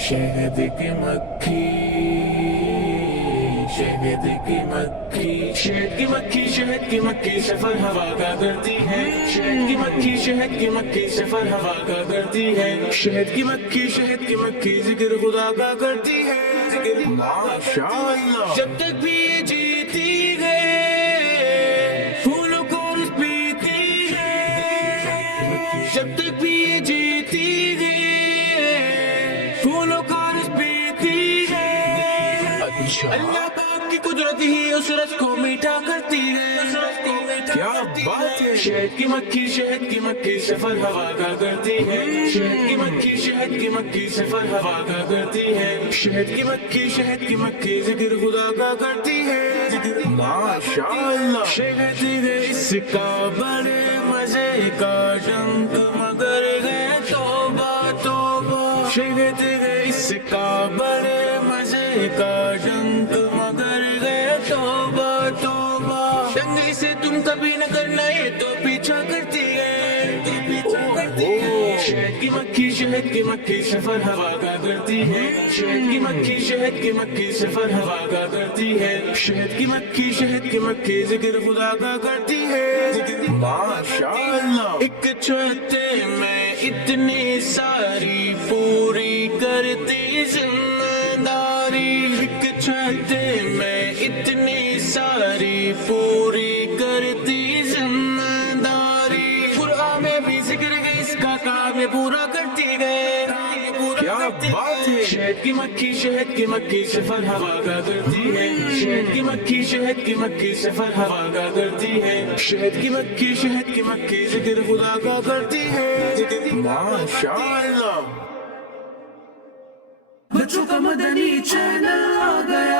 शहद की मक्खी, शहद की मक्खी, शहद की मक्खी, शहद की मक्खी सफर हवा का करती है। शहद की मक्खी, शहद की मक्खी सफर हवा का करती है। शहद की मक्खी, शहद की मक्खी जिक्र खुदा का करती है। जिक्र माशाअल्लाह। जब तक भी ये जीती है फूलों को पीती है। जब तक भी ये जीती है फूलों का रस पीती है। अच्छा अल्लाह पाक की कुदरत ही उस रस को मीठा करती है। क्या बात है। शहद की मक्खी, शहद की मक्खी सफर हवा का करती है। शहद की मक्खी, शहद की मक्खी सफर हवा का करती है। शहद की मक्खी, शहद की मक्खी जिक्र खुदा का करती है। जिक्र माशाअल्लाह। शहद है इसका बड़े मजे का डंक मगर है तौबा तौबा। शहद है इसका बड़े मजे का डंक मगर है तौबा तौबा। डंग इसे तुम कभी न करना ये तो पीछा करती है। शहद की मक्खी, शहद की मक्खी सफर हवा का करती है। शहद की मक्खी, शहद की मक्खी सफर हवा का करती है। शहद की मक्खी, शहद की मक्खी जिक्र खुदा का करती है। जिक्र माशाअल्लाह। एक छत्ते में इतनी सारी पूरी करती जिम्मेदारी। एक छत्ते में इतनी सारी पूरी करती जिम्मेदारी। कुरान में भी जिक्र है इसका काम ये पूरा करती है। क्या बात है। शहद की मक्खी, शहद की मक्खी सफर हवा का करती है। शहद की मक्खी, शहद की मक्खी सफर हवा का करती है। शहद की मक्खी, शहद की मक्खी जिक्र खुदा का करती है। जिक्र माशाअल्लाह। बच्चों का मदनी चैनल आ गया।